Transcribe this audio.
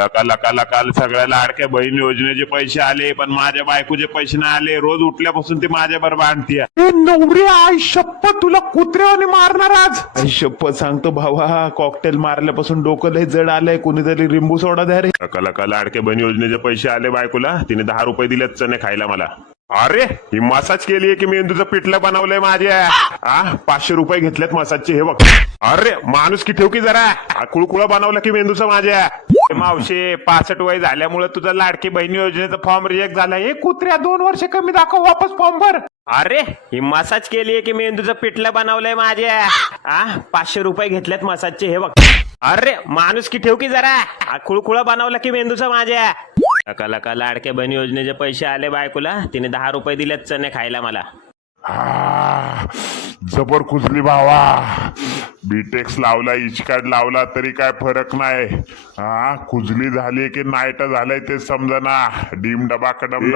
लका लका लका सगळ्या लाडक्या बहीण योजनेचे पैसे आले, पण माझ्या बायकोचे पैसे नाही आले. रोज उठल्यापासून ती माझ्यावर भांडतीये. नवरी आई शप्पथ, तुला कुत्र्याने मारणार आज. आई शपथ सांगतो भावा, कॉकटेल मारल्यापासून डोकं लय जड आलंय. कोणीतरी लिंबू सोडा द्या रे. लका लका लाडक्या बहीण योजनेचे पैसे आले बायकोला. तिने 10 रुपये दिलेत चणे खायला मला. अरे ही मसाज केलीये की मेंदूचं पिठलं बनवलंय माझ्या. 500 रुपये घेतलेत मसाजचे. हे बघ. अरे माणूस की ठेव की जरा. कुळकुळा बनवलं की मेंदूचं माझ्या. मावशे 65 वय झाल्यामुळे तुझा लाडकी बहीण योजनेचा फॉर्म रिजेक्ट झाला. हे कुत्र्या 2 वर्ष कमी दाखव, वापस फॉर्म भर. अरे ही मसाज केलीये की मेंदूचं पिठलं बनवलंय माझ्या. 500 रुपये घेतलेत मसाजचे. हे बघ. अरे माणूस की ठेव की जरा. कुळकुळा बनवला की मेंदूचं माझ्या. लका लका लाडक्या बहीण योजनेचे पैसे आले बायकोला. तिने 10 रुपये दिलेत चणे खायला मला. जबर खुजली भावा. बीटेक्स लावला, इचकार्ड लावला तरी काय फरक नाही. खुजली झाली की नाईट झालंय ते समजना. डीम डबा कडम